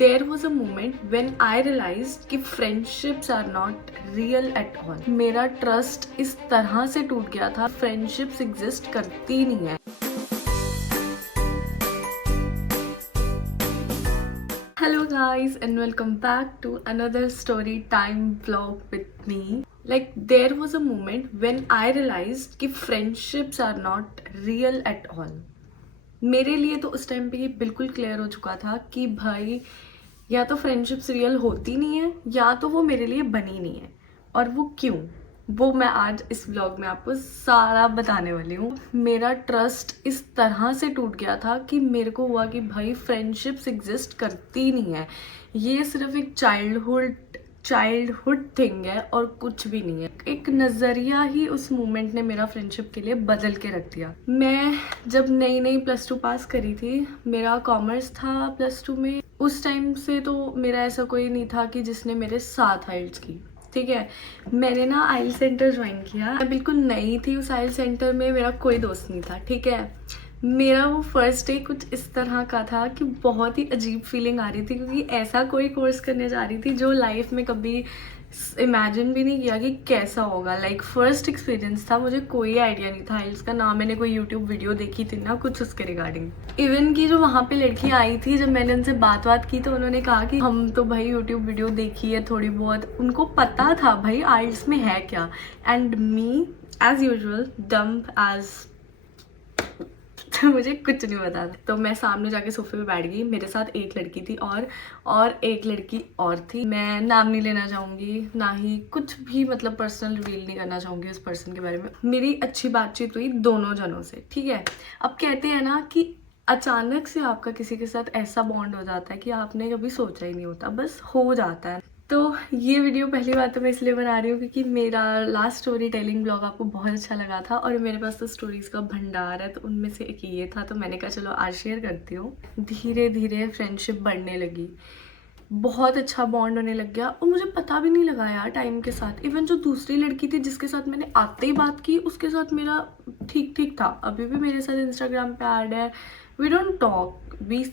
There was a moment when I realized कि friendships are not real at all. मेरा trust इस तरह से टूट गया था, फ्रेंडशिप्स एग्जिस्ट करती नहीं है. Hello guys and welcome back to another story time vlog with me. Like there was a moment when I realized कि friendships are not real at all. मेरे लिए तो उस टाइम पे ये बिल्कुल क्लियर हो चुका था कि भाई या तो फ्रेंडशिप्स रियल होती नहीं है या तो वो मेरे लिए बनी नहीं है. और वो क्यों, वो मैं आज इस व्लॉग में आपको सारा बताने वाली हूँ. मेरा ट्रस्ट इस तरह से टूट गया था कि मेरे को हुआ कि भाई फ्रेंडशिप्स एग्जिस्ट करती नहीं है, ये सिर्फ एक चाइल्डहुड थिंग है और कुछ भी नहीं है. एक नज़रिया ही उस मोमेंट ने मेरा फ्रेंडशिप के लिए बदल के रख दिया. मैं जब नई +2 पास करी थी, मेरा कॉमर्स था +2 में. उस टाइम से तो मेरा ऐसा कोई नहीं था कि जिसने मेरे साथ आइल्स की. ठीक है, मैंने ना आइल सेंटर ज्वाइन किया. मैं बिल्कुल नई थी उस आइल सेंटर में, मेरा कोई दोस्त नहीं था. ठीक है, मेरा वो फर्स्ट डे कुछ इस तरह का था कि बहुत ही अजीब फीलिंग आ रही थी, क्योंकि ऐसा कोई कोर्स करने जा रही थी जो लाइफ में कभी इमेजिन भी नहीं किया कि कैसा होगा. लाइक फर्स्ट एक्सपीरियंस था, मुझे कोई आइडिया नहीं था आइल्स का. ना मैंने कोई यूट्यूब वीडियो देखी थी ना कुछ उसके रिगार्डिंग. इवन की जो वहाँ पे लड़की आई थी, जब मैंने उनसे बात की तो उन्होंने कहा कि हम तो भाई यूट्यूब वीडियो देखी है थोड़ी बहुत. उनको पता था भाई आइल्स में है क्या. And me as usual dumb as मुझे कुछ नहीं पता था. तो मैं सामने जाके सोफे पे बैठ गई. मेरे साथ एक लड़की थी और एक लड़की और थी. मैं नाम नहीं लेना चाहूँगी, ना ही कुछ भी मतलब पर्सनल रिवील नहीं करना चाहूँगी उस पर्सन के बारे में. मेरी अच्छी बातचीत हुई दोनों जनों से. ठीक है, अब कहते हैं ना कि अचानक से आपका किसी के साथ ऐसा बॉन्ड हो जाता है कि आपने कभी सोचा ही नहीं होता, बस हो जाता है. तो ये वीडियो पहली बात तो मैं इसलिए बना रही हूँ क्योंकि मेरा लास्ट स्टोरी टेलिंग ब्लॉग आपको बहुत अच्छा लगा था और मेरे पास तो स्टोरीज़ का भंडार है. तो उनमें से एक ये था, तो मैंने कहा चलो आज शेयर करती हूँ. धीरे धीरे फ्रेंडशिप बढ़ने लगी, बहुत अच्छा बॉन्ड होने लग गया और मुझे पता भी नहीं लगा यार टाइम के साथ. इवन जो दूसरी लड़की थी जिसके साथ मैंने आते ही बात की, उसके साथ मेरा ठीक था. अभी भी मेरे साथ इंस्टाग्राम पे ऐड है. We don't talk, we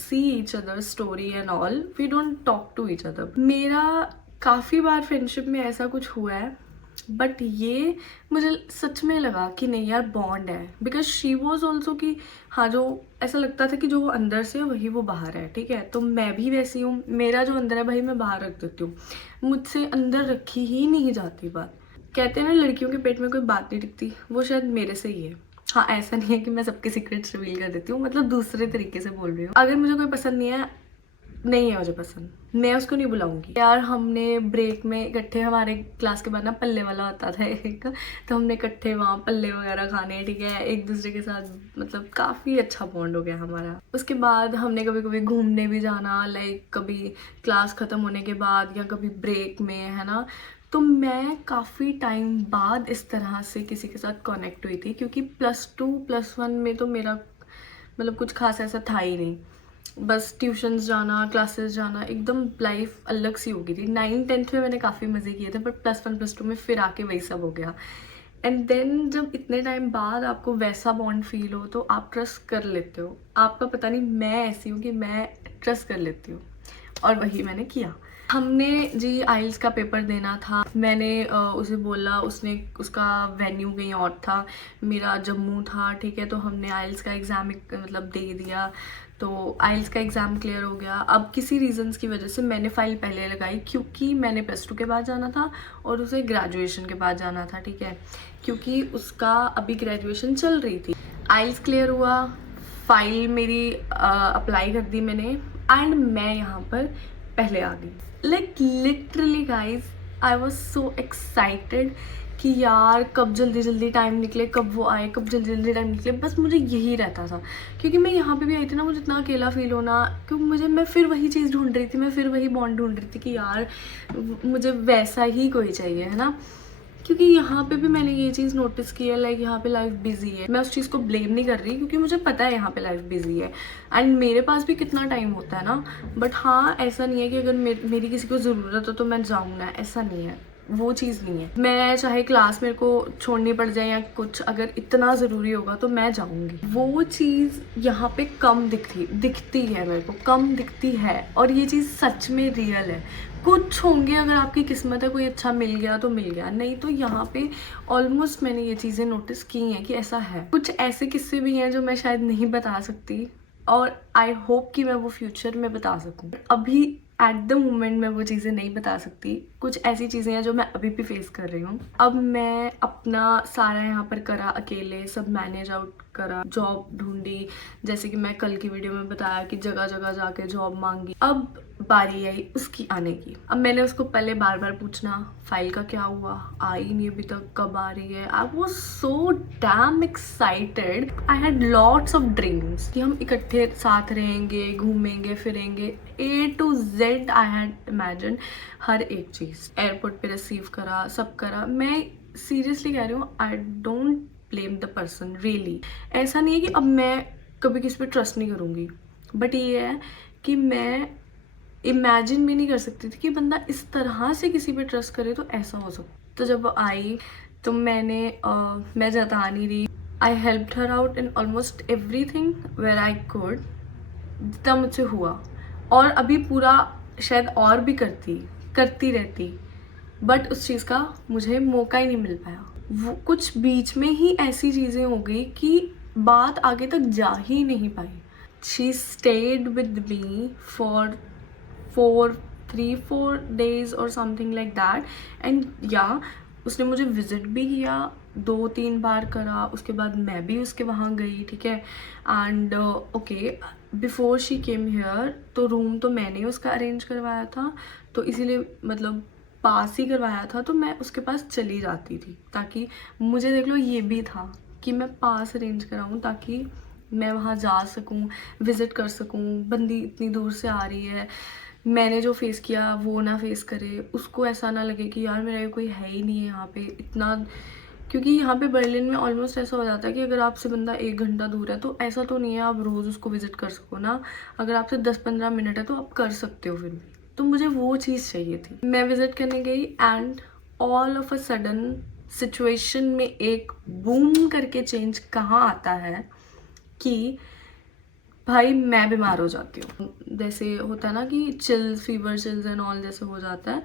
see each other's story and all, we don't talk to each other. मेरा काफ़ी बार फ्रेंडशिप में ऐसा कुछ हुआ है, बट ये मुझे सच में लगा कि नहीं यार बॉन्ड है. बिकॉज शी वॉज ऑल्सो कि हाँ, जो ऐसा लगता था कि जो वो अंदर से है वही वो बाहर है. ठीक है, तो मैं भी वैसी हूँ. मेरा जो अंदर है भाई मैं बाहर रख देती हूँ, मुझसे अंदर रखी ही नहीं जाती बात. कहते हैं ना लड़कियों के पेट में कोई बात नहीं टिकती, वो शायद मेरे से ही है. हाँ, ऐसा नहीं है कि मैं सबके सीक्रेट्स रिवील कर देती हूँ, मतलब दूसरे तरीके से बोल रही हूँ. अगर मुझे कोई पसंद नहीं है मुझे पसंद, मैं उसको नहीं बुलाऊंगी. यार हमने ब्रेक में इकट्ठे, हमारे क्लास के बाद ना पल्ले वाला होता था एक, तो हमने इकट्ठे वहाँ पल्ले वगैरह खाने. ठीक है, एक दूसरे के साथ मतलब काफ़ी अच्छा बॉन्ड हो गया हमारा. उसके बाद हमने कभी कभी घूमने भी जाना, लाइक कभी क्लास ख़त्म होने के बाद या कभी ब्रेक में, है ना. तो मैं काफ़ी टाइम बाद इस तरह से किसी के साथ कनेक्ट हुई थी, क्योंकि +2 +1 में तो मेरा मतलब कुछ खास ऐसा था ही नहीं. बस ट्यूशन्स जाना, क्लासेस जाना, एकदम लाइफ अलग सी हो गई थी. 9th-10th में मैंने काफ़ी मज़े किए थे, बट +1 +2 में फिर आके वही सब हो गया. एंड देन जब इतने टाइम बाद आपको वैसा बॉन्ड फील हो तो आप ट्रस्ट कर लेते हो. आपका पता नहीं, मैं ऐसी हूँ कि मैं ट्रस्ट कर लेती हूँ और वही मैंने किया. हमने जी आइल्स का पेपर देना था. मैंने उसे बोला, उसने उसका वेन्यू कहीं और था, मेरा जम्मू था. ठीक है, तो हमने आइल्स का एग्ज़ाम मतलब दे दिया. तो आइल्स का एग्ज़ाम क्लियर हो गया. अब किसी रीजंस की वजह से मैंने फ़ाइल पहले लगाई, क्योंकि मैंने +2 के बाद जाना था और उसे ग्रेजुएशन के बाद जाना था. ठीक है, क्योंकि उसका अभी ग्रेजुएशन चल रही थी. आइल्स क्लियर हुआ, फाइल मेरी अप्लाई कर दी मैंने, एंड मैं यहाँ पर पहले आ गई. Like literally guys, I was so excited कि यार कब जल्दी टाइम निकले, कब वो आए, कब जल्दी टाइम निकले. बस मुझे यही रहता था, क्योंकि मैं यहाँ पे भी आई थी ना, मुझे इतना अकेला फील होना, क्योंकि मैं फिर वही चीज़ ढूंढ रही थी, मैं फिर वही बॉन्ड ढूंढ रही थी कि यार मुझे वैसा ही कोई चाहिए, है ना. क्योंकि यहाँ पे भी मैंने ये चीज़ नोटिस की है, लाइक यहाँ पे लाइफ बिजी है. मैं उस चीज़ को ब्लेम नहीं कर रही, क्योंकि मुझे पता है यहाँ पे लाइफ बिजी है एंड मेरे पास भी कितना टाइम होता है ना. बट हाँ, ऐसा नहीं है कि अगर मेरी किसी को ज़रूरत हो तो मैं जाऊँ ना, ऐसा नहीं है. वो चीज़ नहीं है। मैं चाहे क्लास मेरे को छोड़नी पड़ जाए या कुछ, अगर इतना ज़रूरी होगा तो मैं जाऊँगी। वो चीज़ यहाँ पे कम दिखती है, मेरे को कम दिखती है, और ये चीज़ सच में रियल है। कुछ होंगे, अगर आपकी किस्मत है कोई अच्छा मिल गया तो मिल गया, नहीं तो यहाँ पे ऑलमोस्ट मैंने ये चीज़ें नोटिस की हैं कि ऐसा है। कुछ ऐसे किस्से भी हैं जो मैं शायद नहीं बता सकती, और आई होप कि मैं वो फ्यूचर में बता सकूँ। अभी एट द मोमेंट मैं वो चीज़ें नहीं बता सकती। कुछ ऐसी चीज़ें हैं जो मैं अभी भी फेस कर रही हूँ। अब मैं अपना सारा यहाँ पर करा अकेले, सब मैनेज आउट करा, जॉब ढूंढी, जैसे कि मैं कल की वीडियो में बताया कि जगह जगह जाके जॉब मांगी। अब बारी आई उसकी आने की। अब मैंने उसको पहले बार बार पूछना, फाइल का क्या हुआ, आई नहीं अभी तक, कब आ रही है। I was so damn excited, I had lots of dreams कि हम इकट्ठे साथ रहेंगे, घूमेंगे फिरेंगे, A to Z I had imagine हर एक चीज़। एयरपोर्ट पे रिसीव करा, सब करा। मैं सीरियसली कह रही हूँ, I don't blame the person really. ऐसा नहीं है कि अब मैं कभी किसी पे ट्रस्ट नहीं करूँगी, बट ये है कि मैं इमेजिन भी नहीं कर सकती थी कि बंदा इस तरह से किसी पे ट्रस्ट करे तो ऐसा हो सकता। तो जब वो आई तो मैं जता नहीं रही। I helped her out in almost everything where I could, जितना मुझसे हुआ। और अभी पूरा शायद और भी करती रहती, बट उस चीज़ का मुझे मौका ही नहीं मिल पाया। वो कुछ बीच में ही ऐसी चीज़ें हो गई कि बात आगे तक जा ही नहीं पाई। She stayed with me for 3-4 days और समथिंग लाइक दैट, एंड या उसने मुझे विजिट भी किया, 2-3 बार करा। उसके बाद मैं भी उसके वहाँ गई, ठीक है। And okay, before she came here तो रूम तो मैंने ही उसका अरेंज करवाया था, तो इसीलिए मतलब पास ही करवाया था, तो मैं उसके पास चली जाती थी, ताकि मुझे देख लो ये भी था कि मैं पास अरेंज कराऊँ ताकि मैं वहाँ जा सकूँ, विज़िट कर सकूँ। बंदी इतनी दूर से आ रही है, मैंने जो फेस किया वो ना फेस करे, उसको ऐसा ना लगे कि यार मेरा कोई है ही नहीं है यहाँ पे इतना। क्योंकि यहाँ पे बर्लिन में ऑलमोस्ट ऐसा हो जाता है कि अगर आपसे बंदा 1 घंटा दूर है तो ऐसा तो नहीं है आप रोज़ उसको विज़िट कर सको ना। अगर आपसे 10-15 मिनट है तो आप कर सकते हो फिर भी। तो मुझे वो चीज़ चाहिए थी। मैं विज़िट करने गई and all of a sudden situation में एक बूम करके चेंज कहाँ आता है कि भाई मैं बीमार हो जाती हूँ। जैसे होता है ना कि फीवर चिल्स एंड ऑल जैसे हो जाता है,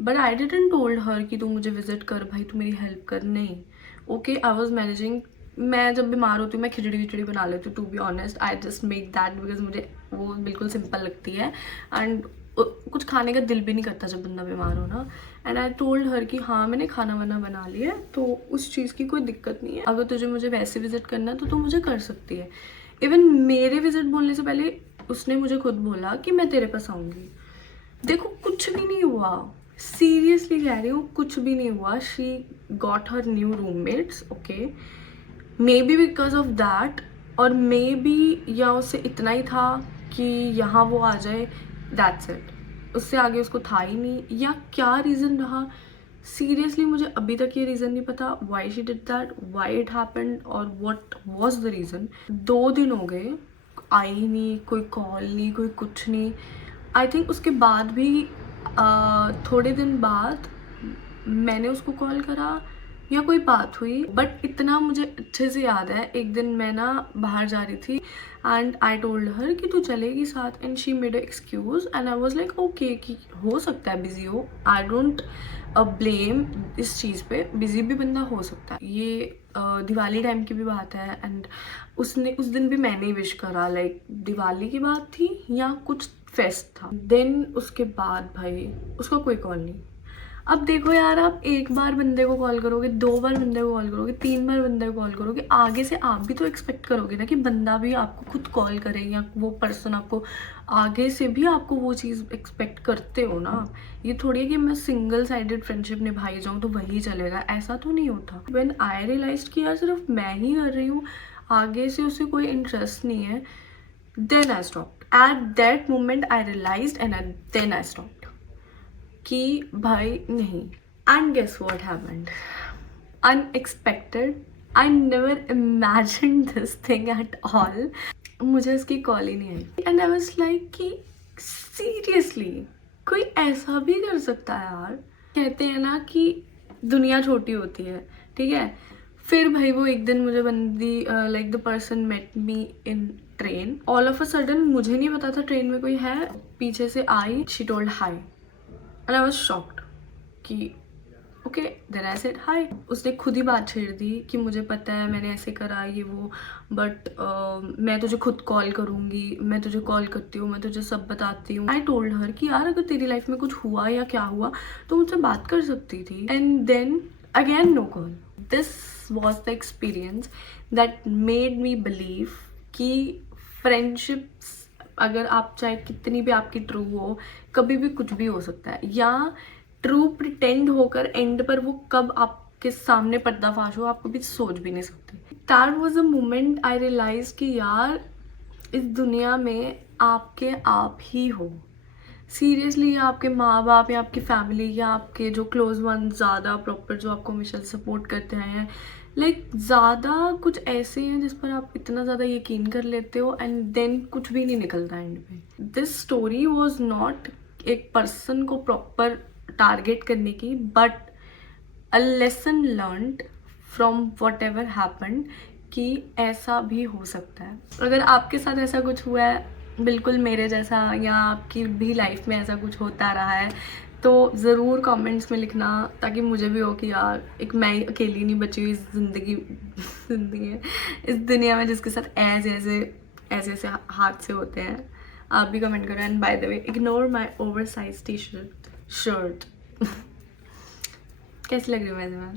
but I didn't told her कि तू मुझे विजिट कर भाई, तू मेरी हेल्प कर। नहीं, ओके, आई वॉज मैनेजिंग। मैं जब बीमार होती हूँ मैं खिचड़ी बना लेती हूँ, to be honest. I just make that because मुझे वो बिल्कुल सिंपल लगती है, एंड कुछ खाने का दिल भी नहीं करता जब बंदा बीमार हो ना। एंड आई टोल्ड हर कि हाँ मैंने खाना वाना बना लिया है, तो उस चीज़ की कोई दिक्कत नहीं है। अगर तुझे मुझे वैसे विजिट करना है तो तू मुझे कर सकती है। इवन मेरे विजिट बोलने से पहले उसने मुझे खुद बोला कि मैं तेरे पास आऊँगी। देखो कुछ भी नहीं हुआ, सीरियसली कह रही हूँ, कुछ भी नहीं हुआ। She got her new roommates, okay, may be because of that, और मे बी या उससे इतना ही था कि यहाँ वो आ जाए, दैट्स इट। उससे आगे उसको था ही नहीं, या क्या रीज़न रहा सीरियसली मुझे अभी तक ये रीज़न नहीं पता। Why she did that, why it happened, और व्हाट वाज द रीज़न। 2 दिन हो गए, आई नहीं, कोई कॉल नहीं, कोई कुछ नहीं। आई थिंक उसके बाद भी थोड़े दिन बाद मैंने उसको कॉल करा या कोई बात हुई, बट इतना मुझे अच्छे से याद है, एक दिन मैं ना बाहर जा रही थी एंड आई टोल्ड हर कि तू चलेगी साथ, and she made a excuse and I was like okay कि हो सकता है बिजी हो, आई डोंट ब्लेम इस चीज़ पे, बिजी भी बंदा हो सकता है। ये दिवाली टाइम की भी बात है, एंड उसने उस दिन भी मैंने विश करा, लाइक दिवाली की बात थी या कुछ फेस्ट था। देन उसके बाद भाई उसका कोई कॉल नहीं। अब देखो यार, आप 1 बार बंदे को कॉल करोगे, 2 बार बंदे को कॉल करोगे, 3 बार बंदे को कॉल करोगे, आगे से आप भी तो एक्सपेक्ट करोगे ना कि बंदा भी आपको खुद कॉल करे, या वो पर्सन आपको आगे से भी आपको वो चीज़ एक्सपेक्ट करते हो ना। ये थोड़ी है कि मैं सिंगल साइडेड फ्रेंडशिप निभाई जाऊँ तो वही चलेगा, ऐसा तो नहीं होता। व्हेन आई रियलाइज्ड कि यार सिर्फ मैं ही कर रही हूँ, आगे से उसे कोई इंटरेस्ट नहीं है, then I stopped. At that moment I realized and then I stopped कि भाई नहीं। And guess what happened, unexpected, I never imagined this thing at all. मुझे उसकी कॉल ही नहीं आई, एंड आई वाज लाइक कि सीरियसली कोई ऐसा भी कर सकता है यार। कहते हैं ना कि दुनिया छोटी होती है, ठीक है। फिर भाई वो एक दिन मुझे बंदी like the person met me in train, all of a sudden, मुझे नहीं पता था ट्रेन में कोई है, पीछे से आई, she told hi and I was shocked कि okay, then I said hi. उसने खुद ही बात छेड़ दी कि मुझे पता है मैंने ऐसे करा ये वो, बट मैं तुझे खुद कॉल करूँगी, मैं तुझे कॉल करती हूँ, मैं तुझे सब बताती हूँ। आई टोल्ड हर कि यार अगर तेरी लाइफ में कुछ हुआ या क्या हुआ तो मुझसे बात कर सकती थी। And then again no call. This was the experience that made me believe कि फ्रेंडशिप्स, अगर आप चाहे कितनी भी आपकी ट्रू हो, कभी भी कुछ भी हो सकता है, या ट्रू प्रिटेंड होकर एंड पर वो कब आपके सामने पर्दाफाश हो आप कभी सोच भी नहीं सकते। That was a moment I realize कि यार इस दुनिया में आपके आप ही हो, सीरियसली, आपके माँ बाप या आपकी फैमिली या आपके जो क्लोज वन ज़्यादा प्रॉपर जो आपको हमेशा सपोर्ट करते हैं, लाइक ज़्यादा कुछ ऐसे हैं जिस पर आप इतना ज़्यादा यकीन कर लेते हो एंड देन कुछ भी नहीं निकलता एंड पे। दिस स्टोरी वॉज नॉट एक पर्सन को प्रॉपर टारगेट करने की, but a lesson learned from what ever happen कि ऐसा भी हो सकता है। अगर आपके साथ ऐसा कुछ हुआ है बिल्कुल मेरे जैसा, या आपकी भी लाइफ में ऐसा कुछ होता रहा है, तो ज़रूर कमेंट्स में लिखना, ताकि मुझे भी हो कि यार एक मैं ही अकेली नहीं बची हुई इस जिंदगी है, इस दुनिया में जिसके साथ ऐसे हादसे होते हैं। आप भी कमेंट करो। And by the way, ignore my over size T shirt. कैसी लग रही हूँ मैं?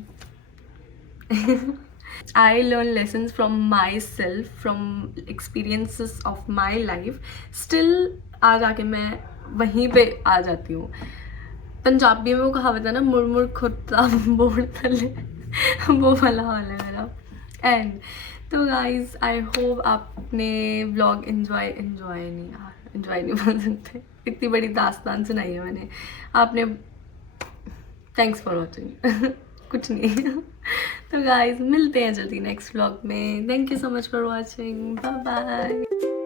I learn lessons from myself, from experiences of my life. Still आज आके मैं वहीं पे आ जाती हूँ। पंजाबी में वो कहावत है ना, मुड़ मुड़ खुदा बोड़ तले, वो वाला हाल है मेरा। एंड तो गाइज आई होप आपने व्लॉग एंजॉय नहीं बोल सकते, इतनी बड़ी दास्तान सुनाई है मैंने, आपने, थैंक्स फॉर वॉचिंग। कुछ नहीं। तो गाइज मिलते हैं जल्दी नेक्स्ट व्लॉग में। Thank you so much for watching, bye bye.